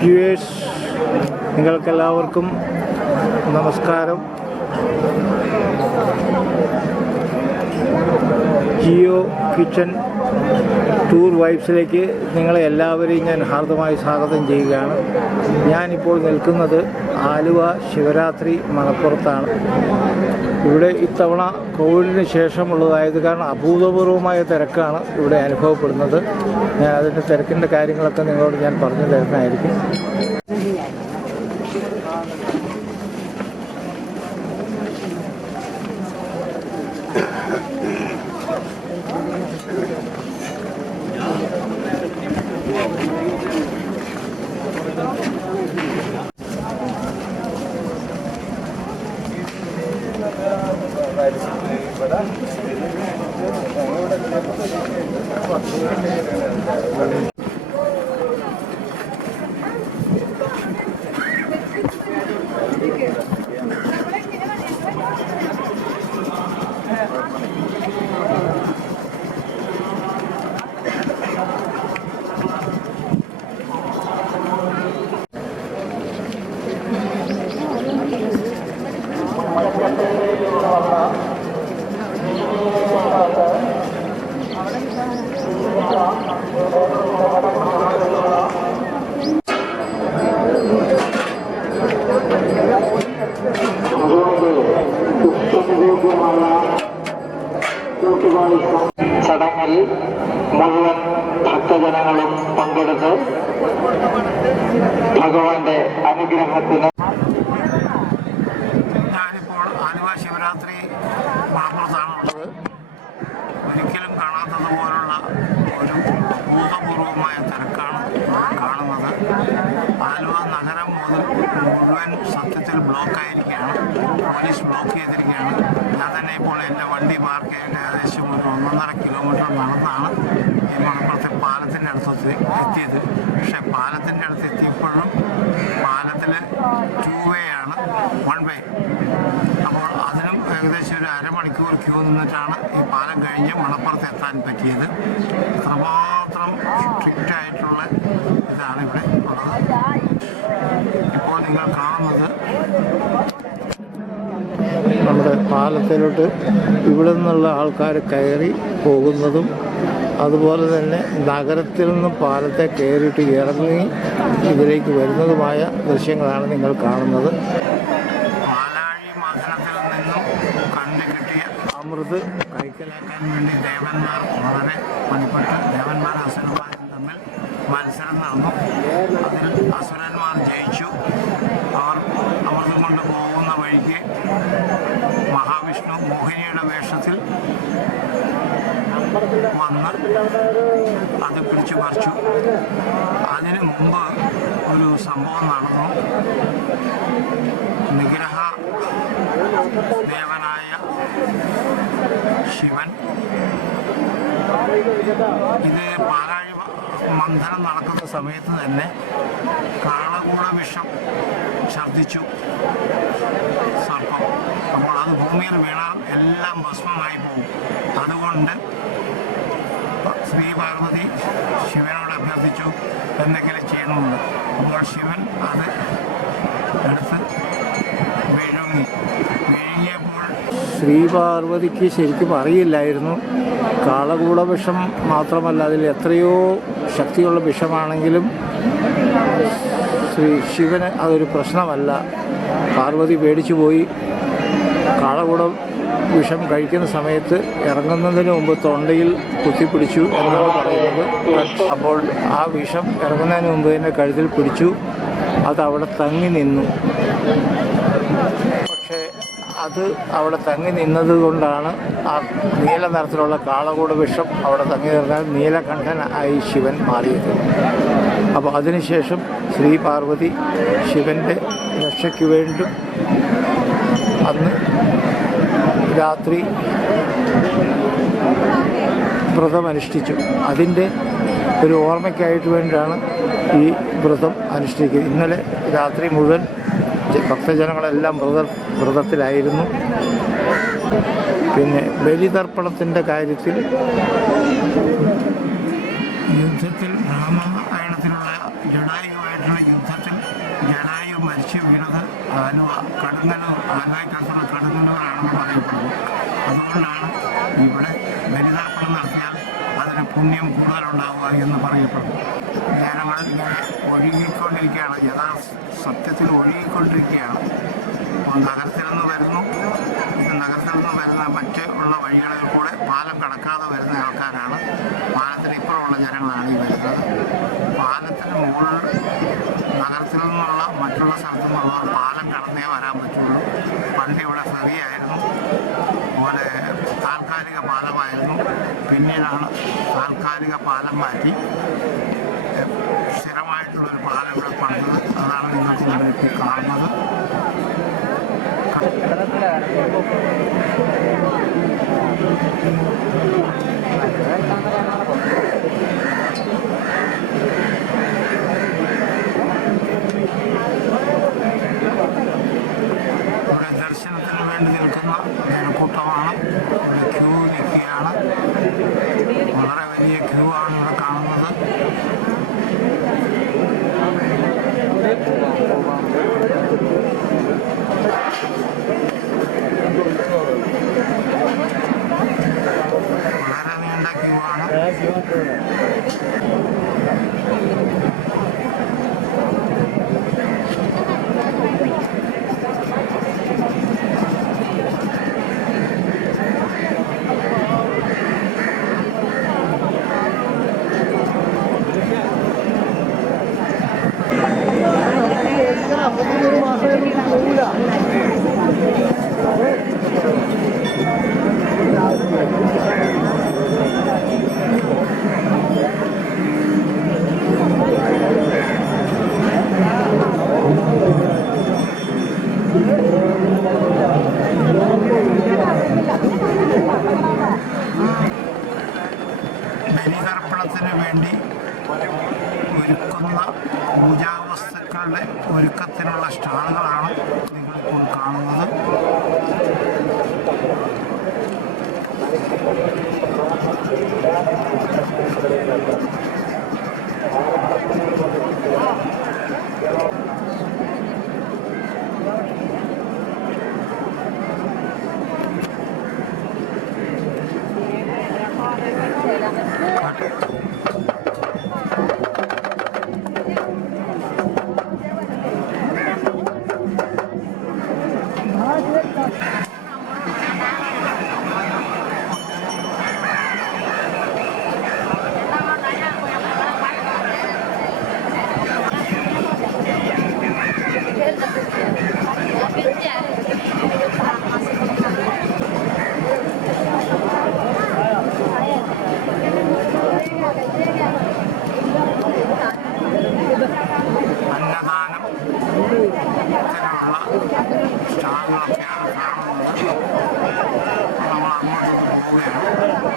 Viewers, നിങ്ങൾക്കെല്ലാവർക്കും നമസ്കാരം. Jio kitchen tour വൈബ്സിലേക്ക് നിങ്ങളെ എല്ലാവരെയും ഞാൻ ഹാർദമായി സ്വാഗതം ചെയ്യുകയാണ്. ഞാനിപ്പോൾ നിൽക്കുന്നത് ആലുവ ശിവരാത്രി മണപ്പുറത്താണ്. ഇവിടെ ഇത്തവണ കോവിഡിന് ശേഷമുള്ളതായത് കാരണം അഭൂതപൂർവമായ തിരക്കാണ് ഇവിടെ അനുഭവപ്പെടുന്നത്. ഞാൻ അതിൻ്റെ തിരക്കിൻ്റെ കാര്യങ്ങളൊക്കെ നിങ്ങളോട് ഞാൻ പറഞ്ഞു തരുന്നതായിരിക്കും. ചടങ്ങിൽ മുഴുവൻ ഭക്തജനങ്ങളും പങ്കെടുത്ത് ഭഗവാന്റെ അനുഗ്രഹത്തിന്. ഞാനിപ്പോൾ ആലുവ ശിവരാത്രി മണപ്പുറത്താണുള്ളത്. ഒരിക്കലും കാണാത്തതുപോലുള്ള ഒരു അഭൂതപൂർവമായ തിരക്കാണ് കാണുന്നത്. ആലുവ നഗരം മുഴുവൻ സത്യത്തിൽ ബ്ലോക്കായിരിക്കുകയാണ്. പോലീസ് ബ്ലോക്ക് ചെയ്തിരിക്കുകയാണ്. ഞാൻ തന്നെ ഇപ്പോൾ എൻ്റെ വണ്ടി പാർക്ക് ചെയ്തിട്ട് ഏകദേശം ഒരു 1.5 കിലോമീറ്റർ നടന്നാണ് ഈ മണപ്പുറത്തെ പാലത്തിൻ്റെ അടുത്ത് എത്തിയത്. പക്ഷേ പാലത്തിൻ്റെ അടുത്ത് എത്തിയപ്പോഴും പാലത്തിൽ 2 വേ ആണ്, 1 വേ. അപ്പോൾ അതിനും ഏകദേശം ഒരു അരമണിക്കൂർ ക്യൂ നിന്നിട്ടാണ് ഈ പാലം കഴിഞ്ഞ് മണപ്പുറത്ത് എത്താൻ പറ്റിയത്. അത്രമാത്രം സ്ട്രിക്റ്റായിട്ടുള്ള ഇതാണ് ഇവിടെ ഉള്ളത്. ഇപ്പോൾ നിങ്ങൾ കാണുന്നത് നമ്മുടെ പാലത്തിലോട്ട് ഇവിടെ നിന്നുള്ള ആൾക്കാർ കയറി പോകുന്നതും അതുപോലെ തന്നെ നഗരത്തിൽ നിന്നും പാലത്തെ കയറിയിട്ട് ഇറങ്ങി ഇതിലേക്ക് വരുന്നതുമായ ദൃശ്യങ്ങളാണ് നിങ്ങൾ കാണുന്നത്. പാലാഴി മഥനത്തിൽ നിന്നും കണ്ടുകിട്ടിയ അമൃത് കൈക്കലാക്കാൻ വേണ്ടി ദേവന്മാർ വളരെ പണിപ്പെട്ട് ദേവന്മാർ അസുരന്മാരും തമ്മിൽ മത്സരം നടന്നു. അതിൽ അസുരന്മാർ ജയിച്ചു. അവർ അമൃതം കൊണ്ട് പോകുന്ന വഴിക്ക് മഹാവിഷ്ണു മോഹിനിയുടെ വേഷത്തിൽ വന്ന് അത് പിടിച്ചു പറിച്ചു. അതിനു മുമ്പ് ഒരു സംഭവം നടന്നു. നിഗ്രഹ ദേവനായ ശിവൻ ഇത് പാലാഴി മന്ഥനം നടക്കുന്ന സമയത്ത് തന്നെ കാളകൂട വിഷം ഛർദ്ദിച്ചു സർപ്പം. അപ്പോൾ അത് ഭൂമിയിൽ വീണാൽ എല്ലാം ഭസ്മമായി പോകും. അതുകൊണ്ട് ശ്രീ പാർവതി ശിവനോട് അഭ്യർത്ഥിച്ചു എന്തെങ്കിലും ചെയ്യണമെന്ന്. അപ്പോൾ ശിവൻ അത് എടുത്ത് വിഴുങ്ങിയപ്പോൾ ശ്രീ പാർവതിക്ക് ശരിക്കും അറിയില്ലായിരുന്നു. കാളകൂട വിഷം മാത്രമല്ല, അതിൽ എത്രയോ ശക്തിയുള്ള വിഷമാണെങ്കിലും ശ്രീ ശിവന് അതൊരു പ്രശ്നമല്ല. പാർവതി പേടിച്ചു പോയി. കാളകൂട വിഷം കഴിക്കുന്ന സമയത്ത് ഇറങ്ങുന്നതിന് മുമ്പ് തൊണ്ടയിൽ കുത്തിപ്പിടിച്ചു എന്നാണ് പറയുന്നത്. അപ്പോൾ ആ വിഷം ഇറങ്ങുന്നതിന് മുമ്പ് തന്നെ കഴുത്തിൽ പിടിച്ചു. അതവിടെ തങ്ങി നിന്നു. പക്ഷേ അത് അവിടെ തങ്ങി നിന്നത് കൊണ്ടാണ് ആ നീല നിറത്തിലുള്ള കാളകൂട വിഷം അവിടെ തങ്ങി നിന്നാൽ നീലകണ്ഠൻ ആയി ശിവൻ മാറിയത്. അപ്പോൾ അതിനുശേഷം ശ്രീ പാർവതി ശിവൻ്റെ രക്ഷയ്ക്ക് വേണ്ടി അന്ന് രാത്രി വ്രതമനുഷ്ഠിച്ചു. അതിൻ്റെ ഒരു ഓർമ്മയ്ക്കായിട്ട് വേണ്ടിയാണ് ഈ വ്രതം അനുഷ്ഠിക്കുന്നത്. ഇന്നലെ രാത്രി മുഴുവൻ ഭക്തജനങ്ങളെല്ലാം വ്രതത്തിലായിരുന്നു. പിന്നെ ബലിതർപ്പണത്തിൻ്റെ കാര്യത്തിൽ യുദ്ധത്തിൽ രാമായണത്തിലുള്ള ജഡായുമായിട്ടുള്ള യുദ്ധ കടുങ്ങനൂരാണെന്ന് പറയപ്പെടുന്നു. അതുകൊണ്ടാണ് ഇവിടെ ബലിതർപ്പണം നടത്തിയാൽ അതിന് പുണ്യം കൂടുതലുണ്ടാവുക എന്ന് പറയപ്പെടുന്നു. ജനങ്ങൾ ഇങ്ങനെ ഒഴുകിക്കൊണ്ടിരിക്കുകയാണ്, സത്യത്തിൽ ഒഴുകിക്കൊണ്ടിരിക്കുകയാണ്. അപ്പോൾ നഗരത്തിൽ നിന്ന് വരുന്ന മറ്റുള്ള വഴികളിൽ കൂടെ പാലം കടക്കാതെ വരുന്ന ആൾക്കാരാണ്. പാലത്തിന് ഇപ്പുറമുള്ള ജനങ്ങളാണ് ഈ വരുന്നത്. പാലത്തിന് മുകളിൽ നഗരത്തിൽ നിന്നുള്ള മറ്റുള്ള സ്ഥലത്തു നിന്നുള്ളവർ പാലം കടന്നേ വരാൻ പറ്റുള്ളൂ. പണ്ട് ഇവിടെ ഫെറിയായിരുന്നു, അതുപോലെ താൽക്കാലിക പാലമായിരുന്നു. പിന്നീടാണ് താൽക്കാലിക പാലം മാറ്റി സ്ഥിരമായിട്ടുള്ളൊരു പാലം ഇവിടെ പണിതത്. അതാണ് നിങ്ങൾക്ക് ഇവിടെ കാണുന്നത്. ഇവിടെ ദർശനത്തിന് വേണ്ടി നിൽക്കുന്ന ജനക്കൂട്ടമാണ്. ഇവിടെ ക്യൂ നിൽക്കുകയാണ്. വളരെ വലിയ ക്യൂ ആണ് ഇവിടെ കാണുന്നത്. വളരെ നീണ്ട ക്യൂ ആണ്. ബലിതർപ്പണത്തിന് വേണ്ടി ഒരുക്കുന്ന പൂജാവസ്തുക്കളുടെ ഒരുക്കത്തിനുള്ള സ്റ്റാളുകളാണ് നിങ്ങളിപ്പോൾ കാണുന്നത്.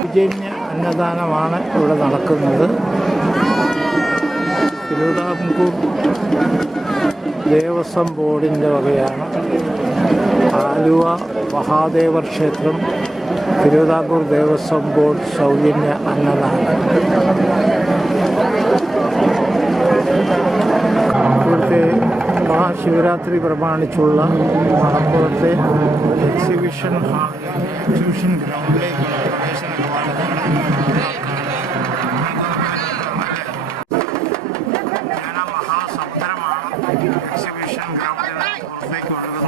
സൗജന്യ അന്നദാനമാണ് ഇവിടെ നടക്കുന്നത്. തിരുവിതാംകൂർ ദേവസ്വം ബോർഡിൻ്റെ വകയാണ്. ആലുവ മഹാദേവ ക്ഷേത്രം തിരുവിതാംകൂർ ദേവസ്വം ബോർഡ് സൗജന്യ അന്നദാനം. ഇവിടുത്തെ മഹാശിവരാത്രി പ്രമാണിച്ചുള്ള മണപ്പുറത്തെ എക്സിബിഷൻ ഗ്രൗണ്ടിലേക്കുള്ള പ്രവേശന ജനമഹാസമുദ്രമാണ് എക്സിബിഷൻ ഗ്രൗണ്ടിന് പുറത്തേക്ക് ഒഴുകുന്നത്.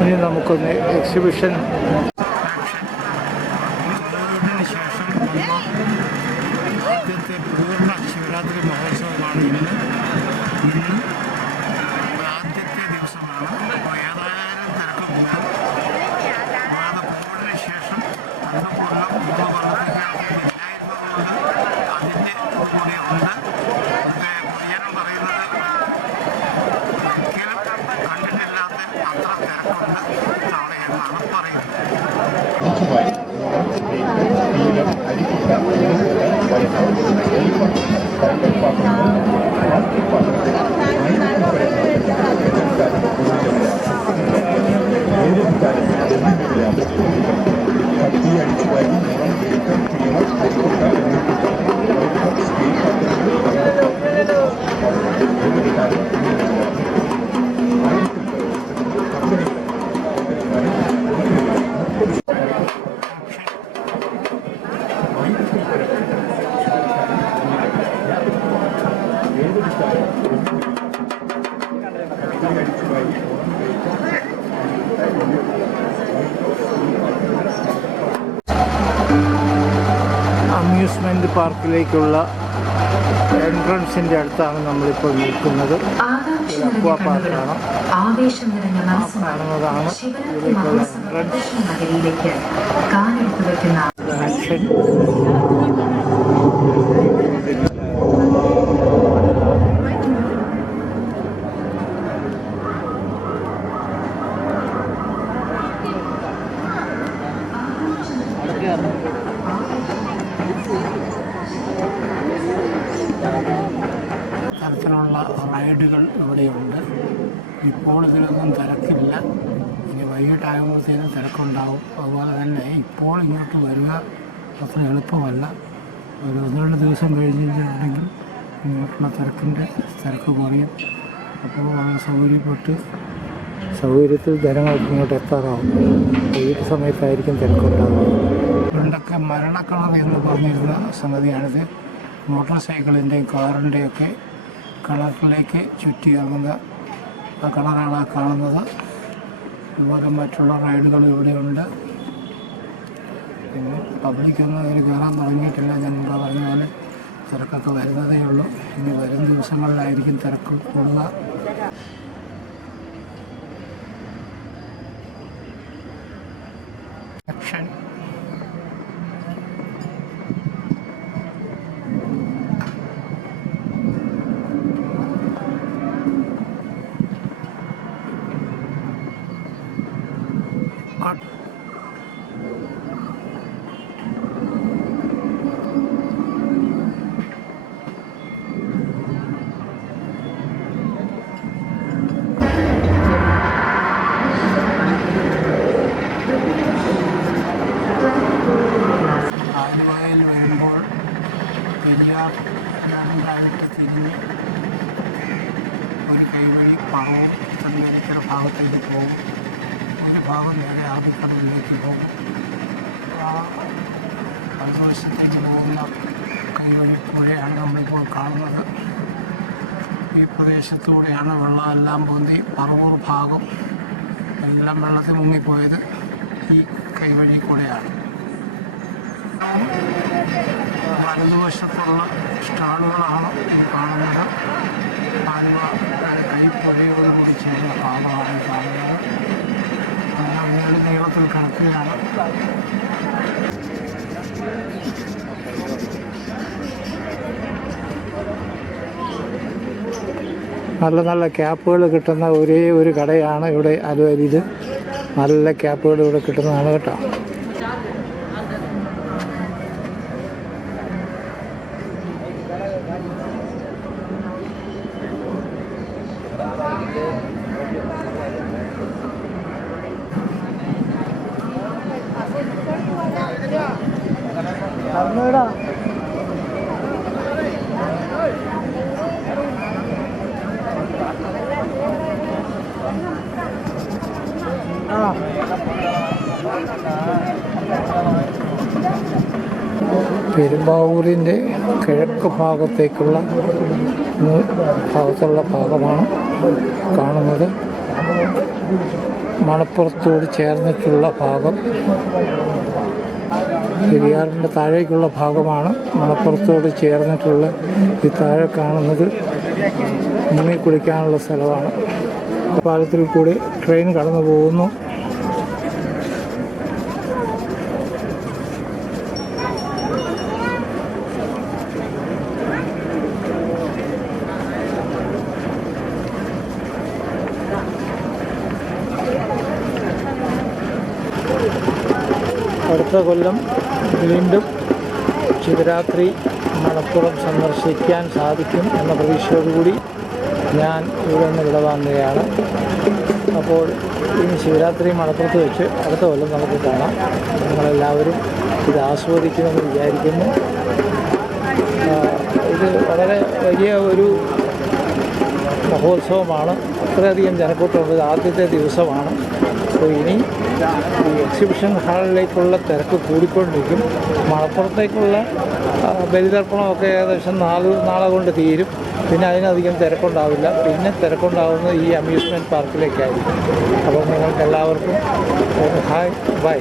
ഇനി നമുക്കൊന്ന് എക്സിബിഷൻ ശേഷം ആദ്യത്തെ പൂർണ്ണ ശിവരാത്രി മഹോത്സവമാണ് ഇന്ന് ആദ്യത്തെ ദിവസമാണ്. ഏതായാലും തിരക്ക് കൂടും. കൂടാതെ കോവിഡിന് ശേഷം അന്നപൂർണ്ണം 3 കൊല്ലത്തേക്ക് ഇല്ലായിരുന്നതുകൊണ്ട് അതിൻ്റെ കൂടെ ഉണ്ട്. പൊയ്യനും പറയുന്നത് ഒരിക്കലും അമ്യൂസ്മെൻറ്റ് പാർക്കിലേക്കുള്ള എൻട്രൻസിൻ്റെ അടുത്താണ് നമ്മളിപ്പോൾ നിൽക്കുന്നത്. അക്വാ പാർക്കാണ്. കാണുന്നതാണ് ഇതിലേക്കുള്ള എൻട്രൻസ്. തരത്തിലുള്ള റൈഡുകൾ ഇവിടെയുണ്ട്. ഇപ്പോൾ ഇതിലൊന്നും തിരക്കില്ല. ഇനി വൈകിട്ടാകുമ്പോഴത്തേനും തിരക്കുണ്ടാവും. അതുപോലെ തന്നെ ഇപ്പോൾ ഇങ്ങോട്ട് വരിക അത്ര എളുപ്പമല്ല. ഒരു 1-2 ദിവസം കഴിഞ്ഞിട്ടുണ്ടെങ്കിൽ ഇങ്ങോട്ടുള്ള തിരക്ക് കുറയും. അപ്പോൾ വളരെ സൗകര്യത്തിൽ ജനങ്ങൾക്ക് ഇങ്ങോട്ട് എത്താറാവും. ഏത് സമയത്തായിരിക്കും തിരക്കുണ്ടാകുന്നത്. പണ്ടൊക്കെ മരണക്കിണർ എന്ന് പറഞ്ഞിരുന്ന സംഗതിയാണിത്. മോട്ടോർ സൈക്കിളിൻ്റെയും കാറിൻ്റെയൊക്കെ കിണറിലേക്ക് ചുറ്റി ഇറങ്ങുന്ന ആ കിണറാണ് കാണുന്നത്. അതുപോലെ മറ്റുള്ള റൈഡുകൾ ഇവിടെയുണ്ട്. പിന്നെ പബ്ലിക്കൊന്നും അതിൽ കയറാൻ തുടങ്ങിയിട്ടില്ല. ഞാൻ മുമ്പ് പറഞ്ഞ പോലെ തിരക്കൊക്കെ വരുന്നതേ ഉള്ളൂ. ഇനി വരും ദിവസങ്ങളിലായിരിക്കും തിരക്ക് കൂടുക. ആലുവയിൽ വരുമ്പോൾ പെരിയാർ രണ്ടായിട്ട് തിരിഞ്ഞ് ഒരു കൈവഴി പറവും തെങ്ങരിക്കര ഭാഗത്തേക്ക് പോകും. ഒരു ഭാഗം നേരെ ആദിക്കടലിലേക്ക് പോകും. ആ വലതുവശത്തേക്ക് പോകുന്ന കൈവഴി പുഴയാണ് നമ്മളിപ്പോൾ കാണുന്നത്. ഈ പ്രദേശത്തൂടെയാണ് വെള്ളമെല്ലാം പൊന്തി പറവൂർ ഭാഗം എല്ലാം വെള്ളത്തിൽ മുങ്ങിപ്പോയത് ഈ കൈവഴി കൂടെയാണ്. വലതുവശത്തുള്ള സ്റ്റാളുകളാണ് ഈ കാണുന്നത്. ആലുവ കൈപ്പുഴയോടുകൂടി ചേർന്ന ഭാഗമാണ് ഈ കാണുന്നത്. അങ്ങനെ നീളത്തിൽ കിടക്കുകയാണ്. നല്ല നല്ല ക്യാപ്പുകൾ കിട്ടുന്ന ഒരേ ഒരു കടയാണ് ഇവിടെ ആലുവയിൽ. നല്ല ക്യാപ്പുകൾ ഇവിടെ കിട്ടുന്നതാണ് കേട്ടോ. പെരുമ്പാവൂരിൻ്റെ കിഴക്ക് ഭാഗത്തുള്ള ഭാഗമാണ് കാണുന്നത്. മണപ്പുറത്തോട് ചേർന്നിട്ടുള്ള ഭാഗം പെരിയാറിൻ്റെ താഴേക്കുള്ള ഭാഗമാണ്. മണപ്പുറത്തോട് ചേർന്നിട്ടുള്ള ഈ താഴെ കാണുന്നത് മുങ്ങി കുളിക്കാനുള്ള സ്ഥലമാണ്. പാലത്തിൽ കൂടി ട്രെയിൻ കടന്നു പോകുന്നു. അടുത്ത കൊല്ലം വീണ്ടും ശിവരാത്രി മണപ്പുറം സന്ദർശിക്കാൻ സാധിക്കും എന്ന പ്രതീക്ഷയോടുകൂടി ഞാൻ ഇവിടെ നിന്ന് വിടവാങ്ങുകയാണ്. അപ്പോൾ ഇനി ശിവരാത്രി മണപ്പുറത്ത് വെച്ച് അടുത്ത കൊല്ലം നമുക്ക് കാണാം. നിങ്ങളെല്ലാവരും ഇത് ആസ്വദിക്കുമെന്ന് വിചാരിക്കുന്നു. ഇത് വളരെ വലിയ ഒരു മഹോത്സവമാണ്. അത്രയധികം ജനക്കൂട്ടമുള്ളത് ആദ്യത്തെ ദിവസമാണ്. അപ്പോൾ ഇനി ഈ എക്സിബിഷൻ ഹാളിലേക്കുള്ള തിരക്ക് കൂടിക്കൊണ്ടിരിക്കും. മണപ്പുറത്തേക്കുള്ള ബലിതർപ്പണമൊക്കെ ഏകദേശം നാളെ കൊണ്ട് തീരും. പിന്നെ അതിനധികം തിരക്കുണ്ടാവില്ല. പിന്നെ തിരക്കുണ്ടാകുന്നത് ഈ അമ്യൂസ്മെൻറ്റ് പാർക്കിലേക്കായിരിക്കും. അപ്പോൾ നിങ്ങൾക്ക് എല്ലാവർക്കും ഹായ് ബൈ.